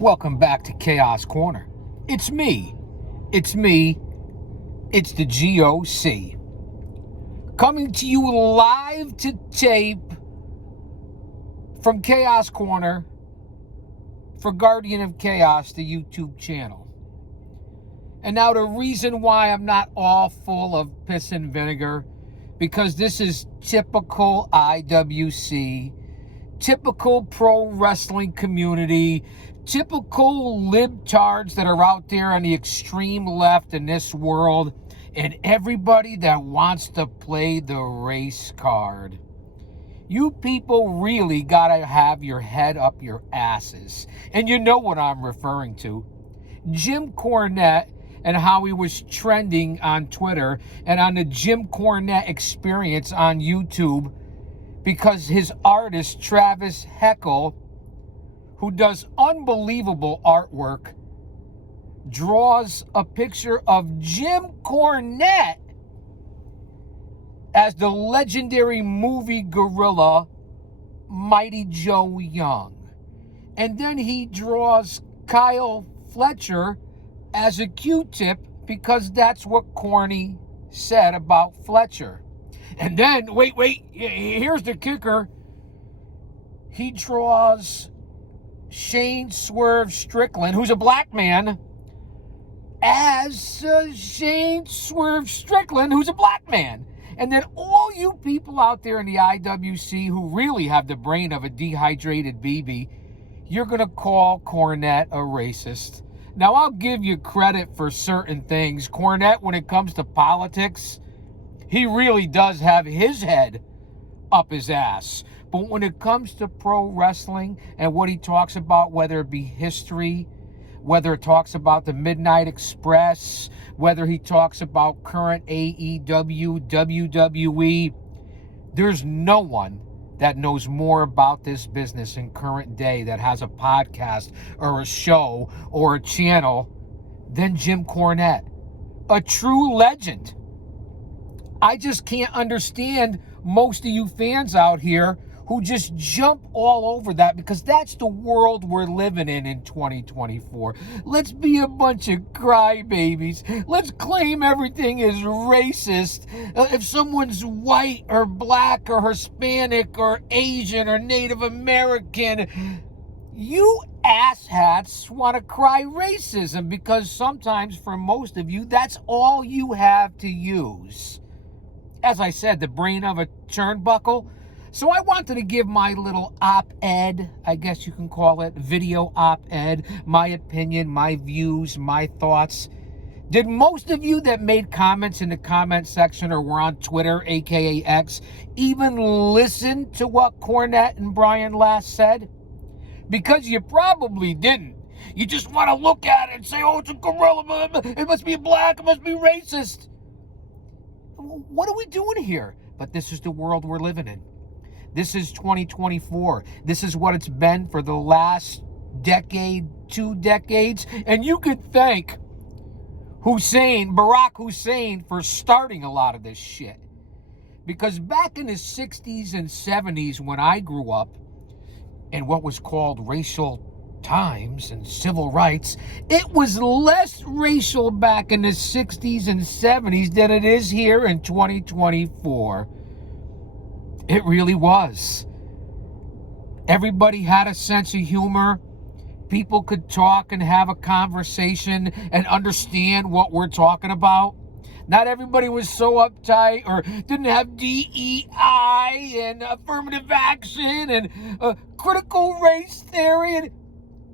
Welcome back to Chaos Corner. It's me. It's the G.O.C. Coming to you live to tape from Chaos Corner for Guardian of Chaos, the YouTube channel. And now the reason why I'm not all full of piss and vinegar, because this is typical IWC, typical pro wrestling community, typical libtards that are out there on the extreme left in this world, and everybody that wants to play the race card. You people really gotta have your head up your asses. And you know what I'm referring to. Jim Cornette and how he was trending on Twitter and on the Jim Cornette Experience on YouTube, because his artist, Travis Heckel, who does unbelievable artwork, draws a picture of Jim Cornette as the legendary movie gorilla, Mighty Joe Young. And then he draws Kyle Fletcher as a Q-tip, because that's what Corny said about Fletcher. And then, wait, here's the kicker. He draws Shane Swerve Strickland, who's a black man, as Shane Swerve Strickland, who's a black man. And then all you people out there in the IWC who really have the brain of a dehydrated BB, you're going to call Cornette a racist. Now, I'll give you credit for certain things. Cornette, when it comes to politics, he really does have his head up his ass. But when it comes to pro wrestling and what he talks about, whether it be history, whether it talks about the Midnight Express, whether he talks about current AEW, WWE, there's no one that knows more about this business in current day that has a podcast or a show or a channel than Jim Cornette. A true legend. I just can't understand most of you fans out here who just jump all over that, because that's the world we're living in 2024. Let's be a bunch of crybabies. Let's claim everything is racist. If someone's white or black or Hispanic or Asian or Native American, you asshats want to cry racism, because sometimes for most of you, that's all you have to use. As I said, the brain of a turnbuckle. So I wanted to give my little op-ed, I guess you can call it, video op-ed, my opinion, my views, my thoughts. Did most of you that made comments in the comment section or were on Twitter, aka X, even listen to what Cornette and Brian last said? Because you probably didn't. You just want to look at it and say, oh, it's a gorilla, it must be black, it must be racist. What are we doing here? But this is the world we're living in. This is 2024. This is what it's been for the last decade, 2 decades. And you could thank Barack Hussein, for starting a lot of this shit. Because back in the 60s and 70s, when I grew up, in what was called racial times and civil rights, it was less racial back in the 60s and 70s than it is here in 2024. It really was. Everybody had a sense of humor. People could talk and have a conversation and understand what we're talking about. Not everybody was so uptight or didn't have DEI and affirmative action and critical race theory. And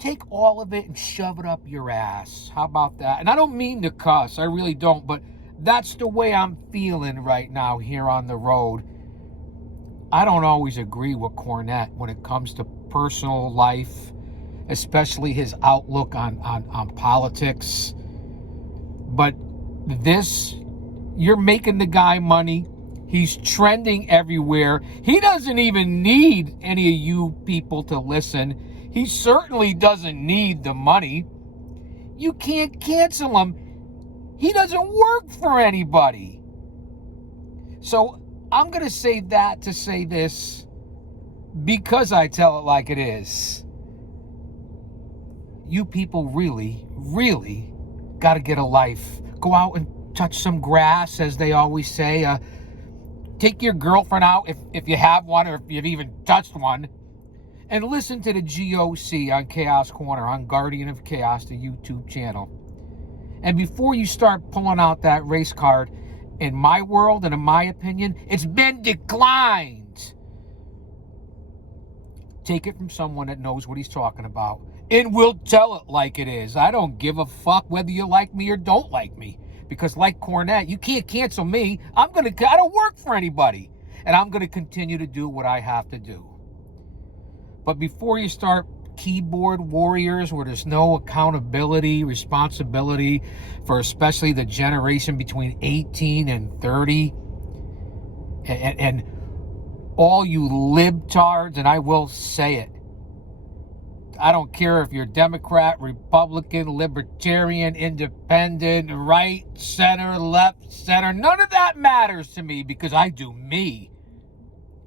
take all of it and shove it up your ass. How about that? And I don't mean to cuss. I really don't. But that's the way I'm feeling right now here on the road. I don't always agree with Cornette when it comes to personal life, especially his outlook on politics. But this, you're making the guy money. He's trending everywhere. He doesn't even need any of you people to listen. He certainly doesn't need the money. You can't cancel him. He doesn't work for anybody. So I'm going to say that to say this, because I tell it like it is. you people really, really got to get a life. Go out and touch some grass, as they always say. Take your girlfriend out if you have one, or if you've even touched one. And listen to the G.O.C. on Chaos Corner, on Guardian of Chaos, the YouTube channel. And before you start pulling out that race card, in my world and in my opinion, it's been declined. Take it from someone that knows what he's talking about and will tell it like it is. I don't give a fuck whether you like me or don't like me. Because like Cornette, you can't cancel me. I don't work for anybody. And I'm going to continue to do what I have to do. But before you start keyboard warriors where there's no accountability, responsibility for especially the generation between 18 and 30, and all you libtards, and I will say it, I don't care if you're Democrat, Republican, Libertarian, Independent, right, center, left, center, none of that matters to me, because I do me,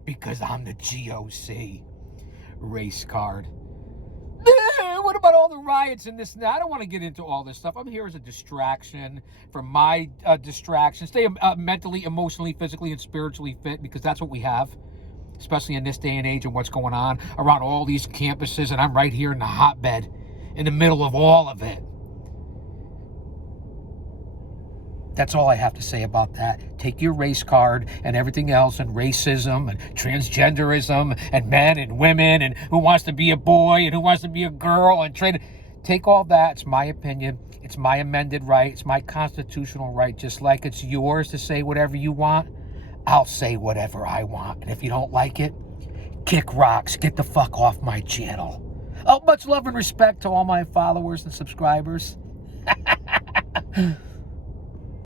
because I'm the G.O.C. race card. What about all the riots and this and that? I don't want to get into all this stuff. I'm here as a distraction for my distraction. Stay mentally, emotionally, physically, and spiritually fit, because that's what we have, especially in this day and age and what's going on around all these campuses. And I'm right here in the hotbed, in the middle of all of it. That's all I have to say about that. Take your race card and everything else, and racism and transgenderism and men and women and who wants to be a boy and who wants to be a girl and trade. Take all that. It's my opinion. It's my amended right. It's my constitutional right. Just like it's yours to say whatever you want, I'll say whatever I want. And if you don't like it, kick rocks. Get the fuck off my channel. Oh, much love and respect to all my followers and subscribers.